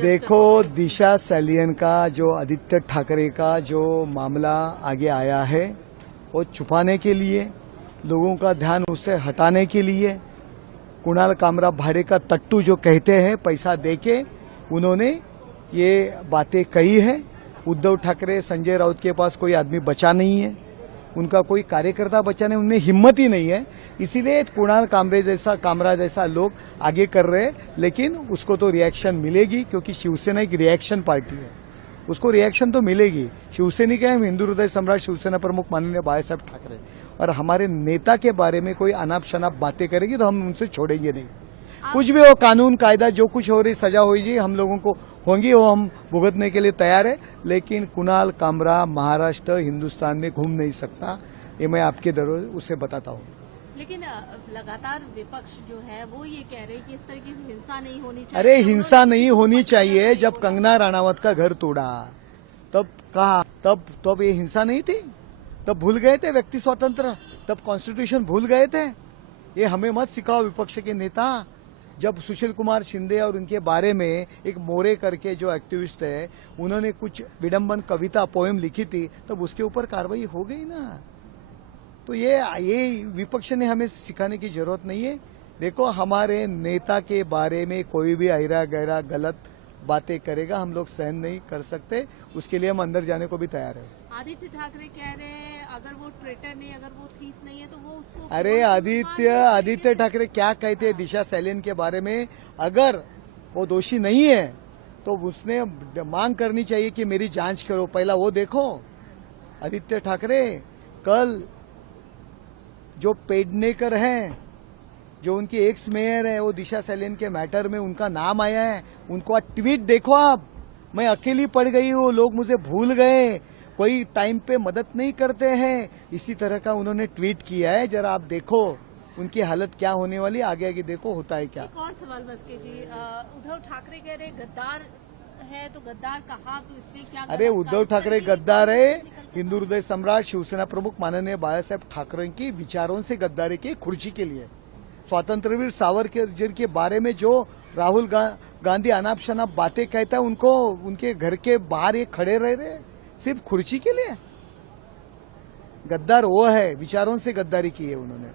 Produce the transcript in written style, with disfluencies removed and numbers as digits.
देखो, दिशा सैलियन का जो आदित्य ठाकरे का जो मामला आगे आया है वो छुपाने के लिए, लोगों का ध्यान उससे हटाने के लिए, कुणाल कामरा भाड़े का तट्टू जो कहते हैं पैसा देके उन्होंने ये बातें कही है। उद्धव ठाकरे, संजय राउत के पास कोई आदमी बचा नहीं है, उनका कोई कार्यकर्ता बचा नहीं, उनमें हिम्मत ही नहीं है, इसीलिए कुणाल कामरा जैसा लोग आगे कर रहे हैं। लेकिन उसको तो रिएक्शन मिलेगी, क्योंकि शिवसेना एक रिएक्शन पार्टी है, उसको रिएक्शन तो मिलेगी। शिवसैनिक है, हिंदू हृदय सम्राट शिवसेना प्रमुख माननीय बाळासाहेब ठाकरे, और हमारे नेता के बारे में कोई अनाप शनाप बातें करेगी तो हम उनसे छोड़ेंगे नहीं। कुछ भी हो, कानून कायदा जो कुछ हो रही सजा होगी हम लोगों को होंगी, वो हम भुगतने के लिए तैयार है। लेकिन कुणाल कामरा महाराष्ट्र हिंदुस्तान में घूम नहीं सकता, ये मैं आपके दरों उसे बताता हूँ। लेकिन लगातार विपक्ष जो है वो ये कह रहे हैं कि इस तरह की हिंसा नहीं होनी चाहिए। अरे हिंसा नहीं होनी चाहिए। जब कंगना राणावत का घर तोड़ा तब कहा, तब ये हिंसा नहीं थी? तब भूल गए थे व्यक्ति स्वतंत्र, तब कॉन्स्टिट्यूशन भूल गए थे? ये हमें मत सिखाओ विपक्ष के नेता। जब सुशील कुमार शिंदे और उनके बारे में एक मोरे करके जो एक्टिविस्ट है उन्होंने कुछ विडंबन कविता पोएम लिखी थी, तब उसके ऊपर कार्रवाई हो गई ना। तो ये विपक्ष ने हमें सिखाने की जरूरत नहीं है। देखो, हमारे नेता के बारे में कोई भी अहिरा गहरा गलत बातें करेगा, हम लोग सहन नहीं कर सकते, उसके लिए हम अंदर जाने को भी तैयार है। आदित्य ठाकरे कह रहे हैं अगर वो ट्रेटर नहीं, अगर वो थीफ नहीं है तो वो उसको। अरे आदित्य ठाकरे क्या कहते हैं दिशा सैलियन के बारे में? अगर वो दोषी नहीं है तो उसने मांग करनी चाहिए कि मेरी जांच करो, पहला वो देखो। आदित्य ठाकरे, कल जो पेडनेकर हैं, जो उनकी एक्स मेयर है, वो दिशा सैलियन के मैटर में उनका नाम आया है, उनको ट्वीट देखो आप। मैं अकेली पड़ गई हूँ, लोग मुझे भूल गए, कोई टाइम पे मदद नहीं करते हैं, इसी तरह का उन्होंने ट्वीट किया है। जरा आप देखो उनकी हालत क्या होने वाली, आगे आगे देखो होता है क्या। एक और सवाल बस के जी, उद्धव ठाकरे कह रहे गद्दार है तो गद्दार कहा, तो इसमें क्या? अरे उद्धव ठाकरे गद्दार है? हिंदू हृदय सम्राट शिवसेना प्रमुख माननीय बाळासाहेब ठाकरे की विचारों से गद्दारी की, खुर्ची के लिए। स्वातंत्रवीर सावरकर के बारे में जो राहुल गांधी अनाप शनाप बातें कहता है, उनको उनके घर के बाहर ये खड़े रह रहे सिर्फ खुर्ची के लिए। गद्दार वो है, विचारों से गद्दारी की है उन्होंने।